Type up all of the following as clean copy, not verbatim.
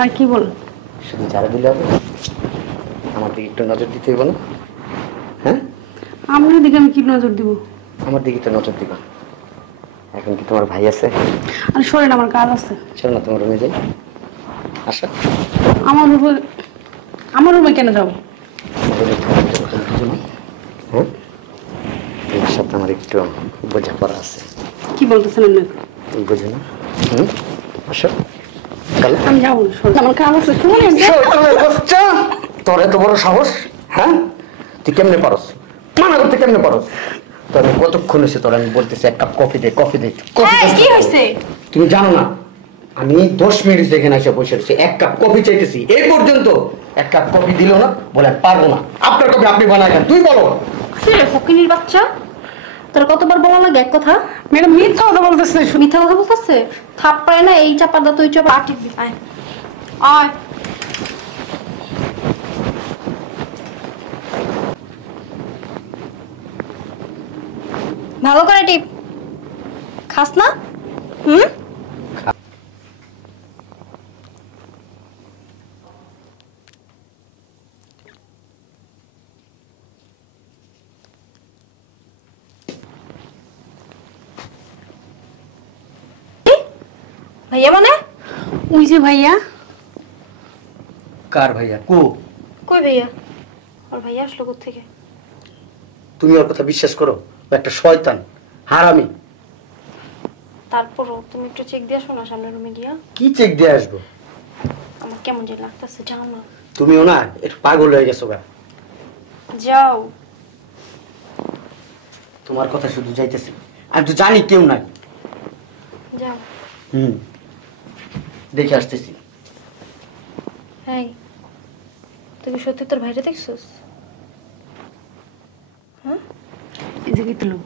আর কি বল? শুধু ঝাড়া দিলে হবে? আমার দিকে একটু নজর দিতে হইব না? হ্যাঁ, আপনার দিকে আমি কি নজর দিব? আমার দিকে তো নজর দিবা। এখন কি তোমার ভাই আছে? আর শোনেন, আমার কাজ আছে। চলো না তোমার রুমে যাই। আসো। আমার রুমে কেন যাবো? হ্যাঁ, এর সাথে আমার একটু বোঝাপড়া আছে। কি বলতেছেন আপনি? তুমি বোঝো না? আসো। আমি যাবো না, শোনেন আমার কাজ আছে। তোর এত বড় সাহস? হ্যাঁ, তুই কেমনে পারস? মানা করতে কেমনে পারস? তোর আমি কতক্ষণ হয়েছে তোর আমি বলতেছি এক কাপ কফি দে, কফি দে। কি হয়েছে? তুমি জানো না আমি 10 মিনিট এখানে এসে বসে রয়েছি, এক কাপ কফি চাইতেছি, এই পর্যন্ত এক কাপ কফি দিল না। বলে পারবো না, আপনার কফি আপনি বানাবেন। তুই বলো। ফকিনীর বাচ্চা, তোর কতবার বলা লাগে এক কথা? ম্যাডাম মিথ্যা কথা বলতেছে। মিথ্যা কথা বলতেছে? থাপ্পড়ায় না এই চাপার দা তুই চাপা আটি দি। আয় আয়, ভালো করে টিপ। খাস না? ভাইয়া মানে? ওই যে ভাইয়া। কার ভাইয়া? কই ভাইয়া? আর ভাইয়া আসলো কোত্থেকে? তুমি ওর কথা বিশ্বাস করো? ও একটা শয়তান, হারামি। তারপরও তুমি একটু চেক দিয়ে আসো না সামনের রুমে গিয়া। কি চেক দিয়ে আসবো? আমার কেমন যে লাগতেছে জানো না? তুমিও না একটু পাগল হয়ে গেছো গা। যাও। তোমার কথা শুধু যাইতেছে, আমি তো জানি কেউ নাই। যাও। দেখে আসতেছি। হ্যাঁ, তুমি সত্যি তোর ভাইরে দেখছস? হ্যাঁ, এই যে কি তুলো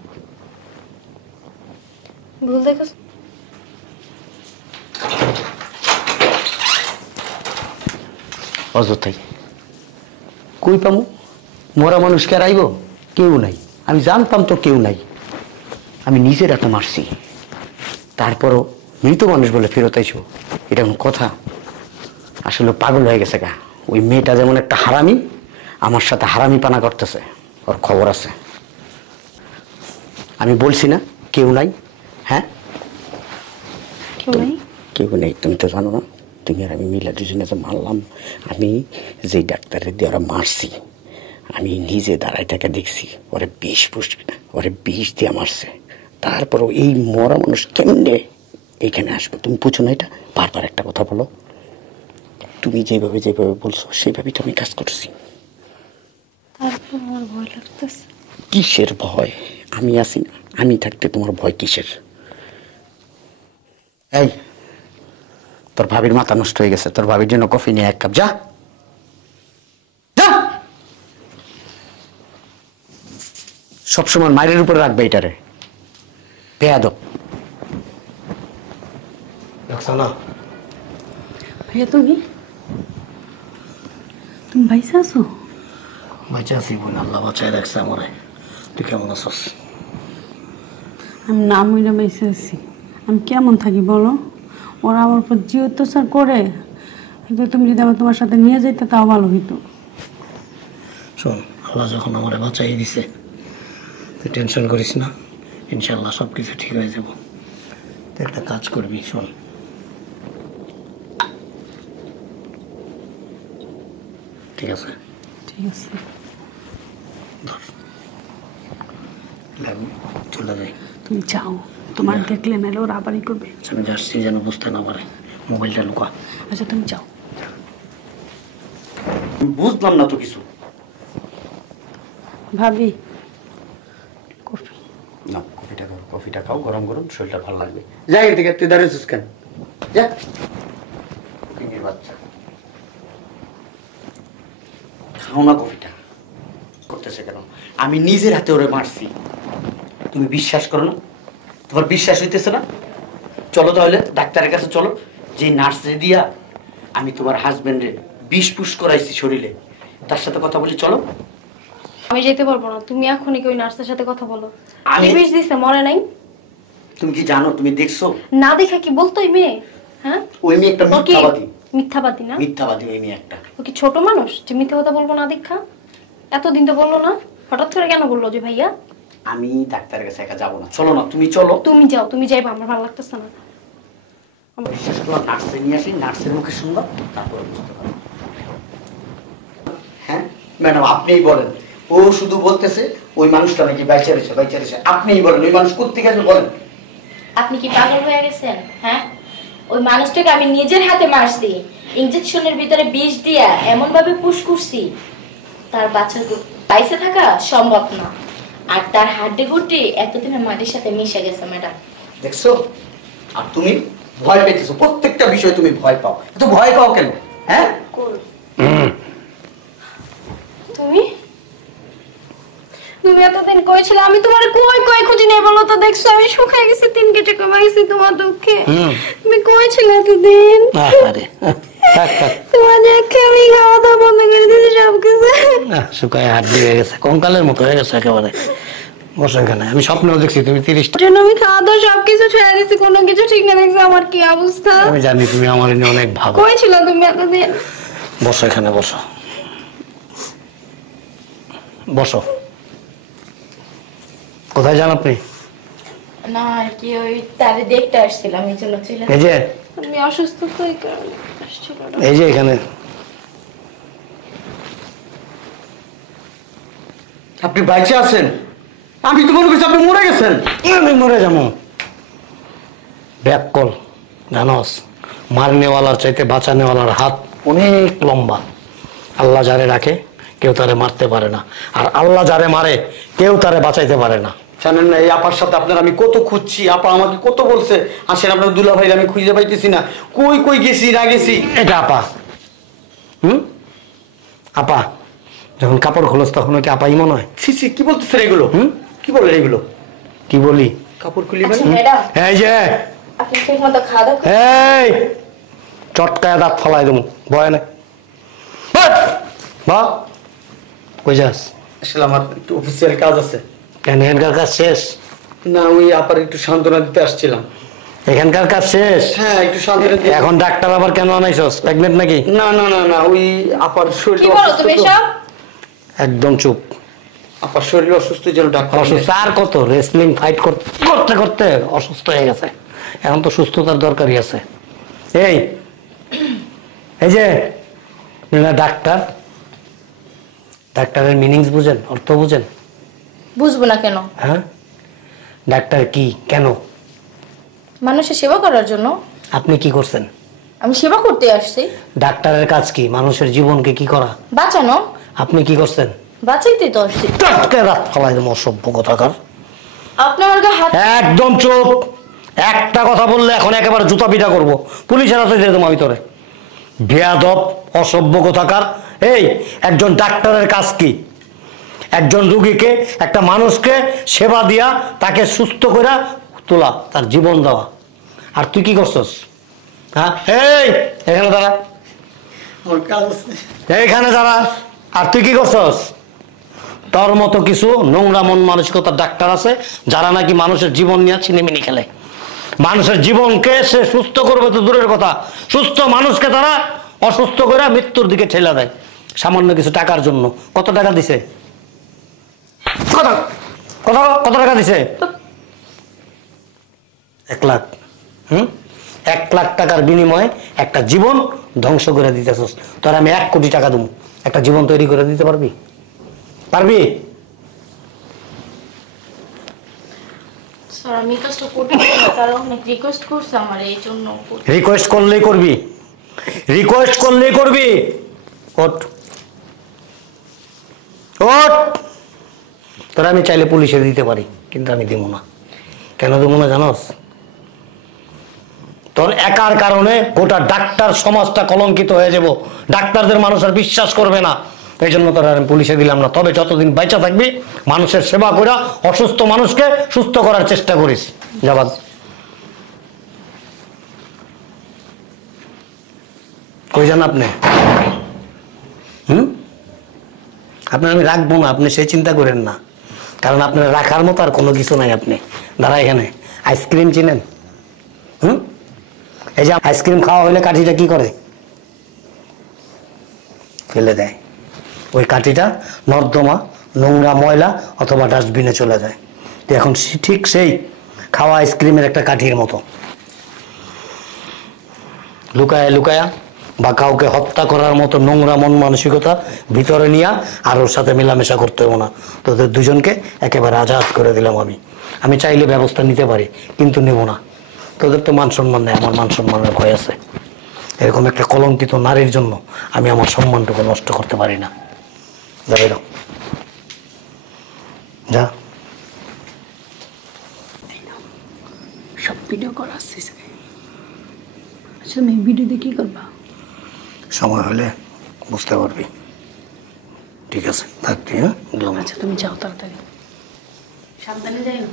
ভুল দেখছ? অযথাই কই পামু? মরা মানুষ কে আইব? কেউ নাই। আমি জানতাম তো কেউ নাই। আমি নিজের এত মারছি, তারপরও মৃত মানুষ বলে ফেরত আইছো, এটা কোন কথা? আসলে পাগল হয়ে গেছে গা। ওই মেয়েটা যেমন একটা হারামি, আমার সাথে হারামি পানা করতেছে। ওর খবর আছে। আমি বলছি না কেউ নাই। হ্যাঁ, কেউ নাই? কেউ নেই। তুমি তো জানো না, তুমি আর আমি মিলে দুজনে যে মারলাম। আমি যে ডাক্তারের দিয়ে ওরা মারছি, আমি নিজে দাঁড়ায় থেকে দেখছি ওরে বিষ দিয়ে মারছে। তারপরও এই মরা মানুষ কেমনে এইখানে আসবে? তুমি বুঝো না এটা? বারবার একটা কথা বলো। তুমি যেভাবে বলছো সেইভাবেই তো আমি কাজ করছি। তারপর আমার ভয় লাগতেছে। কিসের ভয়? আমি আছি না। আমি থাকতে তোমার ভয় কিসের? এই, তোর ভাবির মাথা নষ্ট হয়ে গেছে। তোর ভাবির জন্য কফি নিয়ে 1 কাপ যা। সবসময় মায়ের উপরে রাখবে এটারে। বেয়াদব। ভাইয়া তুমি ভাইসা আছো? বাচ্চা আছি বোন, আল্লাহ বাঁচায় রাখছে আমারে। তুই কেমন আছিস? আমি নাম হইলে বেঁচে আছি। আমি কেমন থাকি বলো? ওরা আমার উপর যে অত্যাচার করে, কিন্তু তুমি যদি আমার তোমার সাথে নিয়ে যেতে তাও ভালো হইতো। শোন, আল্লাহ যখন আমার বাঁচাই দিছে, তুই টেনশন করিস না। ইনশাল্লাহ সব কিছু ঠিক হয়ে যাব। তুই একটা কাজ করবি, শোন। ঠিক আছে? ঠিক আছে। চলে যাই। তুমি যাও, তোমার দেখলে নাহলে ওরা আবারই করবে। আমি যাচ্ছি যেন বুঝতে না পারে। মোবাইলটা লুকা। আচ্ছা তুমি যাও। বুঝলাম না তো কিছু। ভাবি কফি না, কফিটা খাও, গরম গরম, শরীরটা ভালো লাগবে। যাই এদিকে, তুই দাঁড়িয়েছিস কেন? যা। বাচ্চা খাও না কফিটা। করতেছে কেন? আমি নিজের হাতে ওরে মারছি। তুমি বিশ্বাস করো না? তোমার বিশ্বাস হইতেছে না? চলো তাহলে ডাক্তারের কাছে চলো। যে নার্সে দিয়া আমি তোমার হাজবেন্ডে বিষ পুশ করাইছি শরীরে, তার সাথে কথা বলি। চলো। আমি যেতে পারবো না। তুমি এখনই ওই নার্সের সাথে কথা বলো। আমি বিষ দিছে, মরে নাই। তুমি কি জানো? তুমি দেখছো? না দেখে কি বলতো ওই মেয়ে? হ্যাঁ, ওই মেয়ে একটা মিথ্যাবাদী। মিথ্যাবাদী না? মিথ্যাবাদী ওই মেয়ে একটা। ও কি ছোট মানুষ যে মিথ্যা কথা বলবো না? দীক্ষা এতদিন তো বললো না, হঠাৎ করে কেন বললো যে ভাইয়া? আমি ডাক্তারের কাছে একা যাবো না, চলো না তুমি চলো। তুমি যাও, তুমি যাইবা, আমার ভালো লাগতেছে না। বিশ্বাস করলাম নার্সে নিয়ে আসি, নার্সের মুখে শুনবা তারপরে বুঝতে পারবো। হ্যাঁ ম্যাডাম আপনিই বলেন, ও শুধু বলতেছে ওই মানুষটা নাকি বাইচা রয়েছে। আপনিই বলেন ওই মানুষ কোত্থেকে আসবে বলেন। আপনি কি পাগল হয়ে গেছেন? হ্যাঁ, ওই মানুষটাকে আমি নিজের হাতে মারছি, ইনজেকশনের ভিতরে বিষ দিয়া এমন ভাবে পুশ করছি তার বাচ্চা বাইসে থাকা সম্ভব না। আর তার হাড্ডি গুড্ডি এতদিনের মাটির সাথে মিশে গেছে ম্যাডাম। দেখছো, আর তুমি ভয় পেতেছো, প্রত্যেকটা বিষয় তুমি ভয় পাও। এত ভয় পাও কেন? হ্যাঁ তুমি তুমি এতদিন কইছিলে, আমি তোমার কই কই খুঁজি নেই বলো তো? দেখছো আমি শুকাই গেছি, 3 কেটে কমে গেছি তোমার দুঃখে। তুমি কইছিলে এতদিন। আরে থাক থাক, তোমার দেখে আমি খাওয়া দাওয়া বন্ধ করে দিয়েছি সব কিছু। শুকায় হাত দিয়ে গেছে, কঙ্কালের মতো হয়ে গেছে একেবারে। বসে এখানে, আমি স্বপ্নেও দেখছি তুমি 30টা। জন্য আমি খাওয়া দাওয়া সবকিছু ছেড়ে দিছি, কোনো কিছু ঠিক না। দেখছো আমার কি অবস্থা? আমি জানি তুমি আমার নিয়ে অনেক ভালো। কইছিল তুমি এতদিন? বসো এখানে, বসো বসো। কোথায় যান আপনি? না আর কি, ওই তারে দেখতে আসছিলাম, এই জন্য ছিল। এই যে আমি অসুস্থ তো, এই কারণে আসছিল না। এই যে এখানে। আপনি বাইচে আছেন? আমি তো মনে করছি আপনি মরে গেছেন। আমি মরে যাবো? ব্যাককল জানোস, মারনেওয়ালার চাইতে বাঁচানেওয়ালার হাত অনেক লম্বা। আল্লাহ যারে রাখে কেউ তারে মারতে পারে না, আর আল্লাহ যারে মারে কেউ তারে বাঁচাইতে পারে না। জানেন না এই আপার সাথে আপনার আমি কত খুঁজছি, আপা আমাকে কত বলছে আসেন আপনার দুলা ভাইরা আমি খুঁজে পাইতেছি না, কই কই গেছি না গেছি। এটা আপা? আপা যখন কাপড় খোলস তখন কি আপাই মনে হয়? সিসি কি বলতেছেন এগুলো? কি বলেন এগুলো? কি বলি? কাপড় খুলি আচ্ছা মানে? ম্যাডাম, এই যে আপনি ঠিক মতো খাওয়া দাওয়া এই চটকায় দাঁত ফলাই দেবো, ভয় না। বা কই যাস? আসলে আমার একটু অফিসিয়াল কাজ আছে। কেন, এখানকার কাজ শেষ? না ওই আপার একটু সান্ত্বনা দিতে আসছিলাম। এখানকার কাজ শেষ? হ্যাঁ একটু সান্ত্বনা দিতে। এখন ডাক্তার আবার কেন আনাইছস? প্রেগনেন্ট নাকি? না না না না ওই আপার শরীর কি বলো তুমি সব? একদম চুপ। আপার শরীর অসুস্থ যেন ডাক্তার। অসুস্থ আর কত? রেসলিং ফাইট করতে করতে করতে অসুস্থ হয়ে গেছে, এখন তো সুস্থতার দরকারই আছে। এই এই যে ডাক্তার, ডাক্তারের মিনিংস বুঝেন, অর্থ বুঝেন? বুঝবো না কেন? হ্যাঁ, ডাক্তার কি কেন? মানুষের সেবা করার জন্য। আপনি কি করছেন? আমি সেবা করতে আসছি। ডাক্তারের কাজ কি? মানুষের জীবনকে কি করা? বাঁচানো। আপনি কি করছেন? বাঁচাইতে তো আসছি। রাত ফলাই দেবো, অসভ্য কথাকার। আপনি আমার গায়ে হাত। একদম চুপ, একটা কথা বললে এখন একেবারে জুতা পিটা করবো, পুলিশের হাতে দিয়ে দেবো আমি তোরে। বেয়াদব, অসভ্য কথাকার। এই একজন ডাক্তারের কাজ কি? একজন রুগীকে, একটা মানুষকে সেবা দিয়া তাকে সুস্থ করে তোলা, তার জীবন দেওয়া। আর তুই কি করছস? হ্যাঁ, এই এখানে দাঁড়া, আমার কাজ আছে। এইখানে দাঁড়া। আর তুই কি করছস? তোর মতো কিছু নোংরা মন মানসিকতার ডাক্তার আছে যারা নাকি মানুষের জীবন নিয়ে ছিনিমিনি খেলে। মানুষের জীবনকে সে সুস্থ করবে তো দূরের কথা, সুস্থ মানুষকে তারা অসুস্থ করে মৃত্যুর দিকে ঠেলে দেয় সামান্য কিছু টাকার জন্য। কত টাকা দিছে? কত কত কত টাকা দিছে? 1 লাখ। 1 লাখ টাকার বিনিময়ে একটা জীবন ধ্বংস করে দিতেছস। তোর আমি 1 কোটি টাকা দেবো, একটা জীবন তৈরি করে দিতে পারবি? পারবি? স্যার আমি কাজটা করতে পারি না, তারা অনেক রিকোয়েস্ট করছে আমার, এই জন্য। রিকোয়েস্ট করলেই করবি, রিকোয়েস্ট করলেই করবি। ওঠ ওঠ। তোরা আমি চাইলে পুলিশে দিতে পারি, কিন্তু আমি দেবো না। কেন দেবো না জানোস? তোর একার কারণে গোটা ডাক্তার সমাজটা কলঙ্কিত হয়ে যাব, ডাক্তারদের মানুষ আর বিশ্বাস করবে না। এই জন্য তোরা আমি পুলিশে দিলাম না। তবে যতদিন বাইচা থাকবি মানুষের সেবা করে অসুস্থ মানুষকে সুস্থ করার চেষ্টা করিস। জবাব কই যান আপনি? আপনার আমি রাখবো না, আপনি সেই চিন্তা করেন না, কারণ আপনার রাখার মতো আর কোনো কিছু নাই। আপনি দাঁড়া এখানে। আইসক্রিম চিনেন? এই যে আইসক্রিম খাওয়া হইলে কাঠিটা কি করে? ফেলে দেয়। ওই কাঠিটা নর্দমা, নোংরা, ময়লা অথবা ডাস্টবিনে চলে যায়। তো এখন ঠিক সেই খাওয়া আইসক্রিমের একটা কাঠির মতো লুকায়া লুকায়া বা কাউকে হত্যা করার মতো নোংরা মন মানসিকতা ভিতরে নিয়ে আর ওর সাথে মেলামেশা করতে হবে না। তোদের দুজনকে একেবারে আজাদ করে দিলাম আমি চাইলে ব্যবস্থা নিতে পারি, কিন্তু নেব না। তোদের তো মান সম্মান নেই, আমার মান সম্মানের ভয় আছে। এরকম একটা কলঙ্কিত নারীর জন্য আমি আমার সম্মানটুকু নষ্ট করতে পারি না। যাবে না, যা। সব ভিডিও করা আসছে। আচ্ছা তুমি ভিডিও দিয়ে কী করবা? সময় হলে বুঝতে পারবি। ঠিক আছে, থাকবি। হ্যাঁ, আচ্ছা তুমি যাও তাড়াতাড়ি, সাবধানে যাই না।